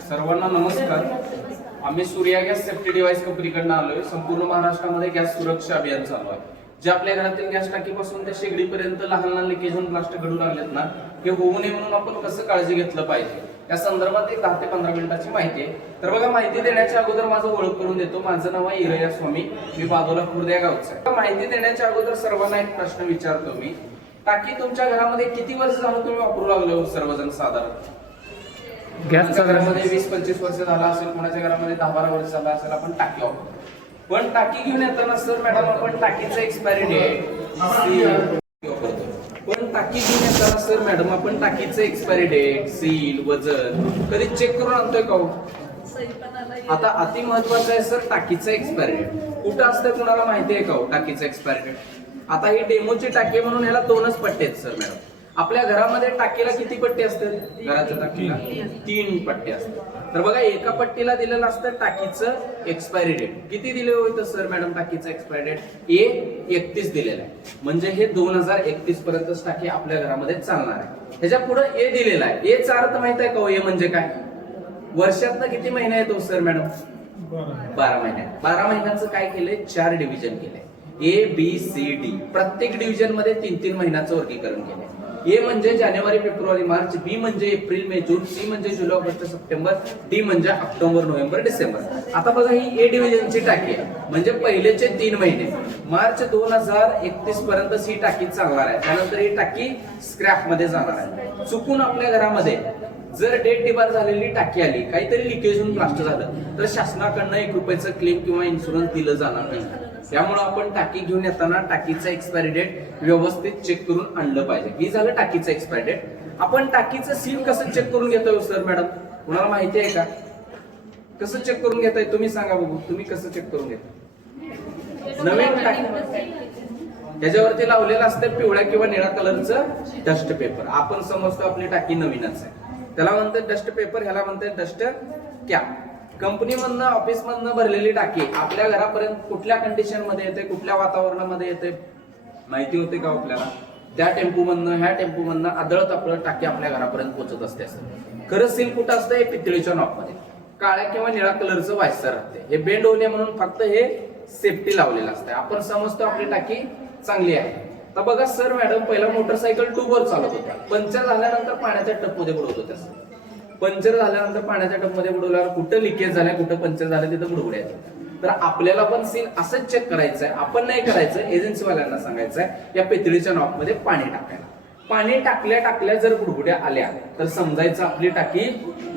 सर्वांना नमस्कार. आम्ही सूर्या गॅस सेफ्टी डिव्हाइस कंपनीकडनं आलोय. संपूर्ण महाराष्ट्रामध्ये गॅस सुरक्षा अभियान चालू आहे. जे आपल्या घरातील गॅस टाकीपासून ते शेगडीपर्यंत लहान लहान लिकेज होऊन प्लास्टर घडू लागलेत ना हे होऊ नये म्हणून आपण कसं काळजी घेतलं पाहिजे? या संदर्भात एक दहा ते पंधरा मिनिटाची माहिती आहे. तर बघा माहिती देण्याच्या अगोदर माझं ओळख करून देतो. माझं नाव आहे इरया स्वामी. मी बाजूला खुर्द या गावचा आहे. माहिती देण्याच्या अगोदर सर्वांना एक प्रश्न विचारतो मी. टाकी तुमच्या घरामध्ये किती वर्ष झालं तुम्ही वापरू लागलो हो, सर्वजण साधारण? कोणाच्या घरामध्ये वीस पंचवीस वर्ष झाला असेल कोणाच्या घरामध्ये दहा बारा वर्ष झाला असेल आपण टाकी वापरतो. पण टाकी घेऊन येताना सर मॅडम आपण टाकीचं एक्सपायरी डेट पण टाकी घेऊन येताना सर मॅडम आपण टाकीचं एक्सपायरी डेट सील वजन कधी चेक करून आणतोय का हो? आता अति महत्वाचं आहे सर टाकीचं एक्सपायरी डेट कुठं असतं कुणाला माहिती आहे का हो, टाकीचं एक्सपायरी डेट आता ही डेमोची टाकी म्हणून याला दोनच पट्टे आहेत सर मॅडम. आपल्या घरामध्ये टाकीला किती पट्टी असतात? घराच्या टाकीला. तीन पट्टी असतात. तर बघा एका पट्टीला दिलेलं असतं टाकीचं एक्सपायरी डेट किती दिले होतं सर मॅडम टाकीचं एक्सपायरी डेट ए एकतीस दिलेलं आहे. म्हणजे हे दोन हजार एकतीस पर्यंतच टाकी आपल्या घरामध्ये चालणार आहे. ह्याच्या पुढे ए दिलेला आहे. एचा अर्थ माहीत आहे का हो? ए म्हणजे काय? वर्षातनं किती महिने येतो सर मॅडम? बारा महिन्यात बारा महिन्याचं काय केलंय? चार डिव्हिजन केलंय. A B C D. प्रत्येक डिव्हिजनमध्ये तीन तीन महिन्याचं वर्गीकरण केलंय. ए म्हणजे जानेवारी फेब्रुवारी मार्च बी म्हणजे एप्रिल मे जून सी म्हणजे जुलै ऑगस्ट सप्टेंबर डी म्हणजे ऑक्टोबर नोव्हेंबर डिसेंबर. आता बघा ही ए डिव्हिजनची टाकी आहे. म्हणजे पहिलेचे तीन महिने. मार्च दोन हजार एकतीस पर्यंत ही टाकी चालणार आहे. त्यानंतर ही टाकी स्क्रॅपमध्ये जाणार आहे. चुकून आपल्या घरामध्ये जर डेट डिबार झालेली टाकी आली काहीतरी लिकेज होऊन ब्लास्ट झालं तर शासनाकडनं एक रुपयाचं क्लेम किंवा इन्शुरन्स दिलं जाणार नाही. त्यामुळे आपण टाकी घेऊन येताना टाकीचा एक्सपायरी डेट व्यवस्थित चेक करून आणलं पाहिजे. ही झालं टाकीचं एक्सपायरी डेट आपण टाकीचं सील कसं चेक करून घेतोय सर मॅडम कुणाला माहिती आहे का? कसं चेक करून घेताय तुम्ही सांगा बघू. तुम्ही कसं चेक करून घेता नवीन टाकी. त्याच्यावरती लावलेलं असतं पिवळ्या किंवा निळ्या कलरचं डस्ट पेपर आपण समजतो आपली टाकी नवीनच आहे. त्याला म्हणतात डस्ट पेपर ह्याला म्हणतात डस्ट कॅप कंपनीमधनं ऑफिसमधनं भरलेली टाकी आपल्या घरापर्यंत कुठल्या कंडिशनमध्ये येते कुठल्या वातावरणामध्ये येते माहिती होते का आपल्याला? त्या टेम्पो मधनं ह्या टेम्पो मधनं आदळत आपलं टाकी आपल्या घरापर्यंत पोहोचत असते असं. खरं सील कुठं असतं? हे पितळीच्या नॉकमध्ये काळ्या किंवा निळ्या कलरचं व्हायसर राहते हे बेंड होऊ नये म्हणून फक्त हे सेफ्टी लावलेलं असतं. आपण समजतो आपली टाकी चांगली आहे. तर बघा सर मॅडम पहिला मोटरसायकल ट्यूबवर चालत होता पंचर झाल्यानंतर पाण्याच्या टप्पमध्ये बुडवत होत्या पंक्चर झाल्यानंतर पाण्याच्या टपमध्ये बुडवल्यावर कुठं लिकेज झालंय कुठं पंक्चर झालं तिथं बुडवड्याचं तर आपल्याला पण सील असंच चेक करायचं आहे आपण नाही करायचं एजन्सीवाल्यांना सांगायचं आहे या पितळीच्या नॉकमध्ये पाणी टाकायला. पाणी टाकल्या टाकल्या जर बुडबुड्या आल्या तर समजायचं आपली टाकी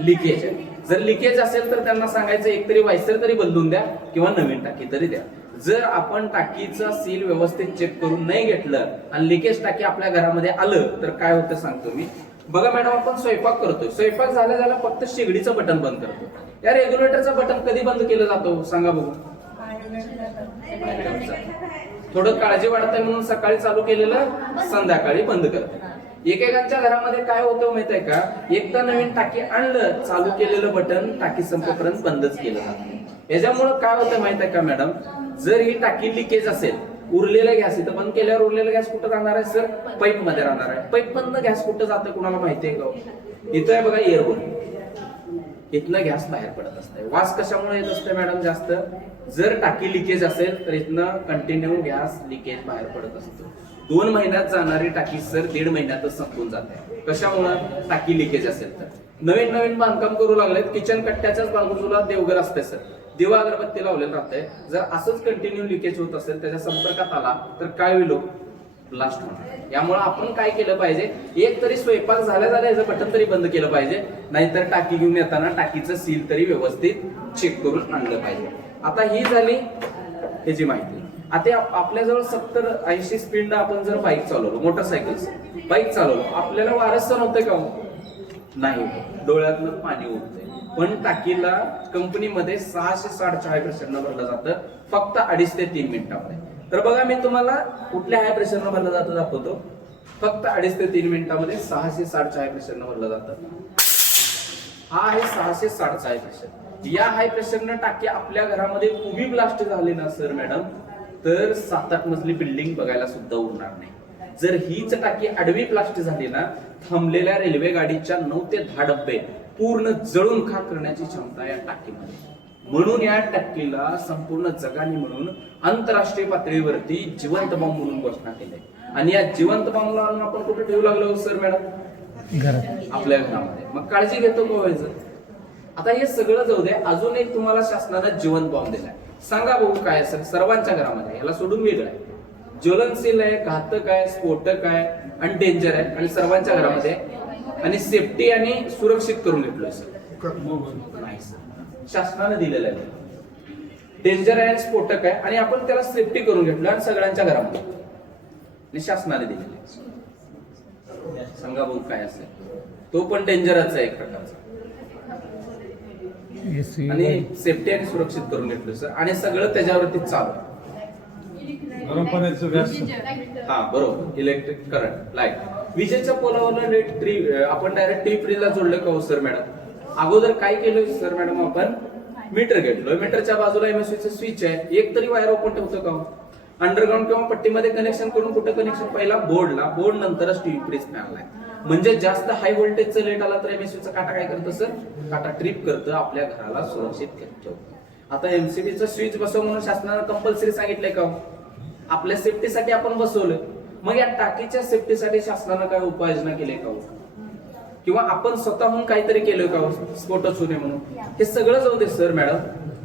लिकेज आहे. जर लिकेज असेल तर त्यांना सांगायचं एकतरी वायसर तरी बदलून द्या किंवा नवीन टाकी तरी द्या. जर आपण टाकीचा सील व्यवस्थित चेक करून नाही घेतलं आणि लिकेज टाकी आपल्या घरामध्ये आलं तर काय होतं सांगतो मी? बघा मॅडम आपण स्वयंपाक करतोय. स्वयंपाक झाला झाला फक्त शेगडीचं बटन बंद करतो या रेग्युलेटरचं बटन कधी बंद केलं जातो? सांगा बघू. थोडं काळजी वाढतंय म्हणून सकाळी चालू केलेलं संध्याकाळी बंद करते एकेकांच्या घरामध्ये काय होतं माहीत आहे का? एकदा नवीन टाकी आणलं चालू केलेलं बटन टाकी संपेपर्यंत बंदच केलं जातं याच्यामुळं काय होतं माहीत आहे का मॅडम? जर ही टाकी लिकेज असेल उरलेला गॅस इथं बंद केल्यावर उरलेला गॅस कुठं राहणार आहे सर? पाईपमध्ये राहणार आहे. पाईप मधनं गॅस कुठं जातं कुणाला माहिती आहे का? इथं आहे बघा एअरहोल इथनं गॅस बाहेर पडत असते वास कशामुळे येत असते मॅडम जास्त? जर टाकी लिकेज असेल तर इथनं कंटिन्यू गॅस लिकेज बाहेर पडत असतो. दोन महिन्यात जाणारी टाकी सर दीड महिन्यातच संपून जाते. कशामुळं? टाकी लिकेज असेल तर. नवीन नवीन बांधकाम करू लागलेत. किचन कट्ट्याच्याच बाजूला देवघर असते सर. दिवा अगरबत्ती लावलेलं आहे जर असंच कंटिन्यू लिकेज होत असेल त्याच्या संपर्कात आला तर काय होईल हो? ब्लास्ट होणार. यामुळे आपण काय केलं पाहिजे? एक तरी स्वयंपाक झाल्या झाल्या याचं बटन तरी बंद केलं पाहिजे. नाहीतर टाकी घेऊन येताना टाकीचं सील तरी व्यवस्थित चेक करून आणलं पाहिजे. आता ही झाली त्याची माहिती. आता आपल्याजवळ सत्तर ऐंशी स्पीड आपण जर बाईक चालवलो मोटरसायकल बाईक चालवलो आपल्याला वारस सण का हो? नाही. डोळ्यातनं पाणी उठतंय पण टाकीला कंपनीमध्ये सहाशे साठ हाय प्रेशरनं भरलं जातं. फक्त अडीच ते तीन मिनिटामध्ये. तर बघा मी तुम्हाला कुठल्या हाय प्रेशरनं भरलं जातं दाखवतो. फक्त अडीच ते तीन मिनिटामध्ये सहाशे साठ हाय प्रेशरनं भरलं जातं. हा आहे सहाशे साठचा हाय प्रेशर या हाय प्रेशरनं टाकी आपल्या घरामध्ये उभी ब्लास्ट झाली ना सर मॅडम तर सात आठ मजली बिल्डिंग बघायला सुद्धा उरणार नाही. जर हीच टाकी आडवी ब्लास्ट झाली ना थांबलेल्या रेल्वे गाडीच्या नऊ ते दहा डब्बे पूर्ण जळून खाक करण्याची क्षमता या टाकीमध्ये. म्हणून या टाकीला संपूर्ण जगाने म्हणून आंतरराष्ट्रीय पातळीवरती जिवंत बॉम्ब म्हणून घोषणा केली. आणि या जिवंत बॉम्बला आपण कुठे ठेवू लागलो सर मॅडम? आपल्या घरामध्ये. मग काळजी घेतो का व्हायचं आता हे सगळं जाऊ दे अजून एक तुम्हाला शासनानं जिवंत बॉम्ब दिलाय. सांगा बघू काय असेल सर्वांच्या घरामध्ये याला सोडून वेगळं आहे. ज्वलनशील आहे घातक आहे स्फोटक आहे आणि डेंजर आहे आणि सर्वांच्या घरामध्ये. आणि सेफ्टी आणि सुरक्षित करून घेतलोय सर नाही सर शासनानं दिलेलं आहे. डेंजर आहे आणि स्फोटक आहे आणि आपण त्याला सेफ्टी करून घेतलं आणि सगळ्यांच्या घरामध्ये. आणि शासनाने दिलेलं आहे सांगा बघू काय असेल. तो पण डेंजरच आहे एक प्रकारचा. आणि सेफ्टी आणि सुरक्षित करून घेतलं सर आणि सगळं त्याच्यावरती चालू आहे. गरम पाण्याचं गॅस हा बरोबर. इलेक्ट्रिक करंट लाइट विजेच्या पोलावर नेट ट्री आपण डायरेक्ट टी फ्रीला जोडलं का हो सर मॅडम अगोदर काय केलं सर मॅडम आपण? मीटर घेतलोय. मीटरच्या बाजूला एमएससी स्विच आहे. एक तरी वायर ओपन ठेवतो का हो? अंडरग्राऊंड किंवा पट्टीमध्ये कनेक्शन करून कुठं कनेक्शन पहिला बोर्डला. बोर्ड नंतरच टी फ्रीज फॅनला म्हणजे जास्त हाय व्होल्टेजचं लेट आला तर एमएससीचा काटा काय करतं सर काटा ट्रिप करतं. आपल्या घराला सुरक्षित ठेवतं. आता एमसीबीचं स्विच बसव म्हणून शासनानं कंपल्सरी सांगितलंय का हो? आपल्या सेफ्टीसाठी आपण बसवलं मग या टाकीच्या सेफ्टीसाठी शासनानं काय उपाययोजना केली का हो? किंवा आपण स्वतःहून काहीतरी केलं का हो? स्फोटच नये म्हणून हे सगळं जाऊ दे सर मॅडम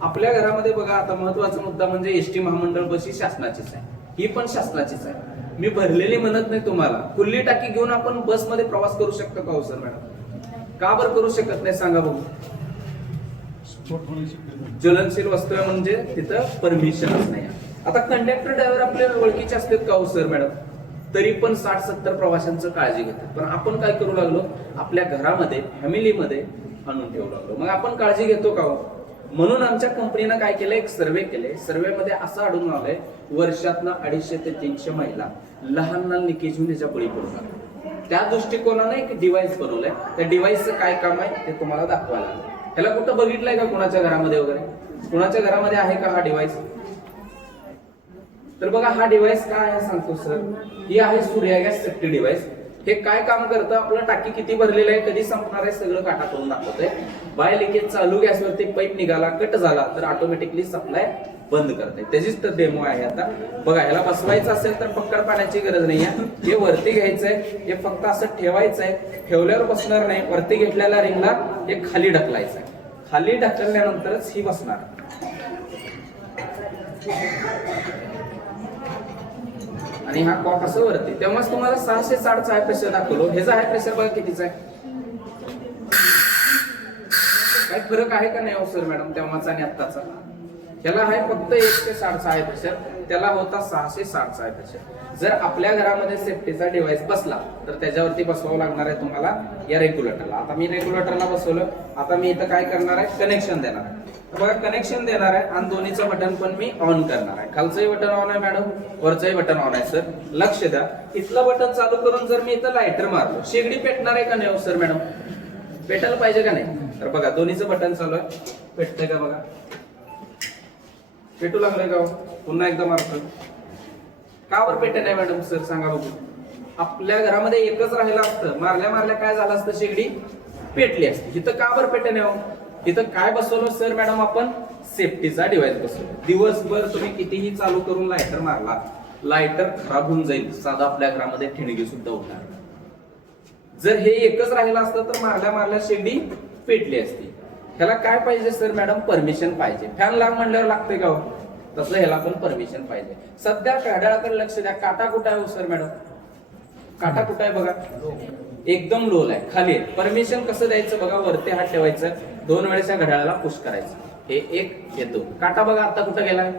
आपल्या घरामध्ये बघा आता महत्त्वाचा मुद्दा म्हणजे एसटी महामंडळ बस ही शासनाचीच आहे ही पण शासनाचीच आहे मी भरलेली म्हणत नाही तुम्हाला खुल्ली टाकी घेऊन आपण बसमध्ये प्रवास करू शकतो का हो सर मॅडम का बरं करू शकत नाही सांगा बघू. ज्वलनशील वस्तू आहे म्हणजे तिथं परमिशनच नाही. आता कंडक्टर ड्रायव्हर आपल्या ओळखीचे असतात का हो सर मॅडम तरी पण साठ सत्तर प्रवाशांचं काळजी घेतात. पण आपण काय करू लागलो? आपल्या घरामध्ये फॅमिलीमध्ये आणून ठेवू लागलो. मग आपण काळजी घेतो का हो? म्हणून आमच्या कंपनीनं काय केलं एक सर्वे केले सर्वेमध्ये असं आढळून आलंय वर्षातनं अडीचशे ते तीनशे महिला लहान लहान लिकेज याच्या बळी पडू लागतात त्या दृष्टिकोनानं एक डिव्हाइस बनवलंय. त्या डिव्हाइसचं काय काम आहे ते तुम्हाला दाखवायला त्याला ह्याला कुठं बघितलंय का कुणाच्या घरामध्ये वगैरे? कुणाच्या घरामध्ये आहे का हा डिव्हाइस तर बघा हा डिव्हाइस काय आहे सांगतो सर ही आहे सूर्या गॅस सेफ्टी डिव्हाइस हे काय काम करतं? आपलं टाकी किती भरलेलं आहे कधी संपणार आहे सगळं काटा करून दाखवतंय. बाय लिकेज चालू गॅसवरती पाईप निघाला कट झाला तर ऑटोमॅटिकली सप्लाय बंद करते त्याचीच तर डेमो आहे आता. बघा ह्याला बसवायचं असेल तर पक्कड पाण्याची गरज नाही आहे. हे वरती घ्यायचंय हे फक्त असं ठेवायचं आहे ठेवल्यावर बसणार नाही. वरती घेतलेल्या रिंगला हे खाली ढकलायचं आहे खाली ढकलल्यानंतरच ही बसणार. आणि हा कॉक असं वरती. तेव्हाच तुम्हाला सहाशे साठचा हाय प्रेशर दाखवलो. ह्याचा हाय प्रेशर बघा कितीचा आहे. काय फरक आहे का नाही हो सर मॅडम तेव्हाचा आणि आत्ताचा. ह्याला आहे फक्त एकशे साठचा हाय प्रेशर त्याला होता सहाशे साठचा हाय प्रेशर जर आपल्या घरामध्ये सेफ्टीचा डिव्हाइस बसला तर त्याच्यावरती बसवावं लागणार आहे तुम्हाला या रेग्युलेटरला आता मी रेग्युलेटरला बसवलं. आता मी इथं काय करणार आहे? कनेक्शन देणार आहे. बघा कनेक्शन देणार आहे आणि दोन्हीचं बटन पण मी ऑन करणार आहे. खालचंही बटन ऑन आहे मॅडम वरचंही बटन ऑन आहे सर लक्ष द्या. इथलं बटन चालू करून जर मी इथं लायटर मारलो शेगडी पेटणार आहे का नाही हो, सर मॅडम पेटायला पाहिजे का नाही? तर बघा दोन्हीचं बटन चालू आहे. पेटतंय का बघा? पेटू लागलंय का हो? पुन्हा एकदा मारतो का बरं पेटे नाही मॅडम सर सांगा बघू. आपल्या घरामध्ये एकच राहिलं असतं. मारल्या मारल्या काय झालं असतं शेगडी? पेटली असते. इथं का बरं पेटे नाही हो. इथं काय बसवलं सर मॅडम आपण? सेफ्टीचा डिव्हाइस बसवलं. दिवसभर तुम्ही कितीही चालू करून लायटर मारला लायटर खराब होऊन जाईल. साधा आपल्या घरामध्ये ठिणगी सुद्धा होणार जर हे एकच राहिलं असतं तर मारल्या मारल्या शेगडी पेटली असती. ह्याला काय पाहिजे सर मॅडम परमिशन पाहिजे. फॅन लाग म्हणल्यावर लागते का हो? तसं ह्याला पण परमिशन पाहिजे. सध्या घड्याळाकडे लक्ष द्या. काटा कुठं आहे हो सर मॅडम काटा कुठं आहे बघा? एकदम लोल आहे. खाली आहे. परमिशन कसं द्यायचं बघा? वरती हात ठेवायचं. दोन वेळेस या घड्याळाला पुश करायचं. हे एक हे दोन. काटा बघा आता कुठं गेलाय?